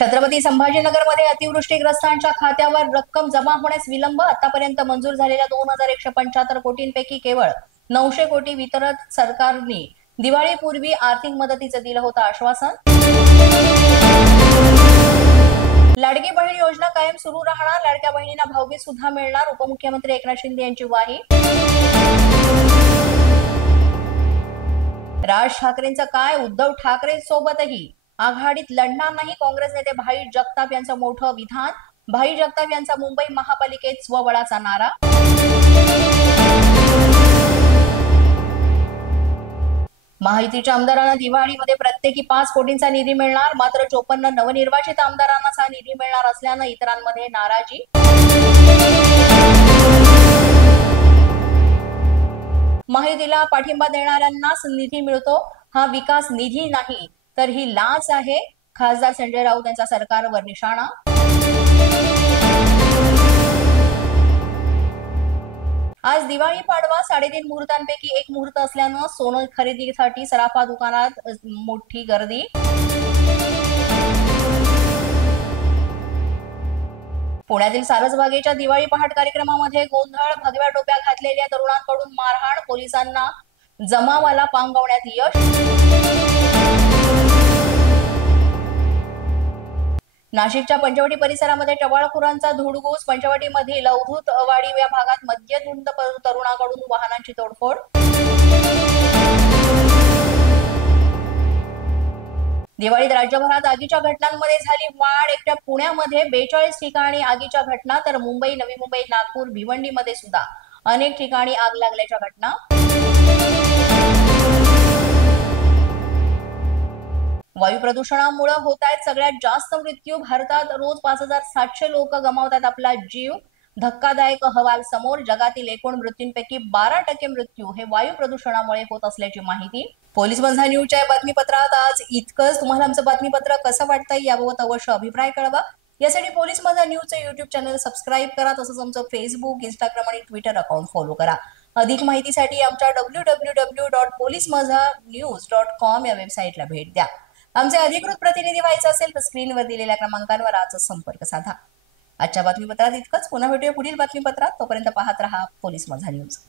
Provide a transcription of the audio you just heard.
छत्रपती संभाजीनगरमध्ये अतिवृष्टीग्रस्तांच्या खात्यावर रक्कम जमा होण्यास विलंब। आतापर्यंत मंजूर झालेल्या 2175 कोटींपैकी केवळ 900 कोटी वितरत सरकारने दिवाळीपूर्वी आर्थिक मदतीचं दिलं होतं आश्वासन। लाडकी बहीण योजना कायम सुरू राहणार, लाडक्या बहिणींना भाऊबीज सुद्धा मिळणार, उपमुख्यमंत्री एकनाथ शिंदे यांची ग्वाही। राज ठाकरेंचं काय, उद्धव ठाकरे सोबतही आघाडीत लढणार नाही, काँग्रेस नेते भाई जगताप यांचं मोठं विधान। भाई जगताप यांचा मुंबई महापालिकेत स्वबळाचा नारा। महायुतीच्या आमदारांना दिवाळीमध्ये प्रत्येकी 5 कोटींचा निधी मिळणार, मात्र 54 नवनिर्वाचित आमदारांनाच हा निधी मिळणार असल्यानं इतरांमध्ये नाराजी। महायुतीला पाठिंबा देणाऱ्यांनाच निधी मिळतो, हा विकास निधी नाही तर ही लाच आहे, खासदार संजय राऊत यांचा सरकारवर निशाणा। आज दिवाळी पाडवा, 3.5 मुहूर्तांपैकी एक मुहूर्त असल्यानं सोनं खरेदीसाठी सराफा दुकानात मोठी गर्दी। पुण्यातील सारसबागेच्या दिवाळी पहाट कार्यक्रमामध्ये गोंधळ, भगव्या टोप्या घातलेल्या तरुणांकडून मारहाण, पोलिसांना जमावाला पांगवण्यात यश। नाशिकच्या पंचवटी परिसरामध्ये टवाळखोरांचा धुडगूस, पंचवटीमधील अवधूतवाडी या भागात मद्यधुंद तरुणाकडून वाहनांची तोडफोड। दिवाळीत राज्यभरात आगीच्या घटनांमध्ये झाली वाढ, एकट्या पुण्यामध्ये 42 ठिकाणी आगीच्या घटना, तर मुंबई, नवी मुंबई, नागपूर, भिवंडीमध्ये सुद्धा अनेक ठिकाणी आग लागल्याच्या घटना। वायू प्रदूषणामुळे होत आहेत सगळ्यात जास्त मृत्यू, भारतात रोज 5700 लोक गमावतात आपला जीव, धक्कादायक अहवाल समोर। जगातील एकूण मृत्यूंपैकी 12% मृत्यू हे वायू प्रदूषणामुळे होत असल्याची माहिती। पोलीस माझा न्यूजच्या या बातमीपत्रात आज इतकंच। तुम्हाला आमचं बातमीपत्र कसं वाटतंय याबाबत अवश्य अभिप्राय कळवा। यासाठी पोलीस माझा न्यूजचं युट्यूब चॅनल सबस्क्राईब करा, तसंच आमचं फेसबुक, इंस्टाग्राम आणि ट्विटर अकाउंट फॉलो करा। अधिक माहितीसाठी आमच्या www.policemazhanews.com या वेबसाईटला भेट द्या। आमचे अधिकृत प्रतिनिधी व्हायचे असेल तर स्क्रीनवर दिलेल्या क्रमांकांवर आजच संपर्क साधा। आजच्या बातमीपत्रात इतकंच। पुन्हा भेटूया पुढील बातमीपत्रात, तोपर्यंत पाहत रहा पोलीस माझा न्यूज।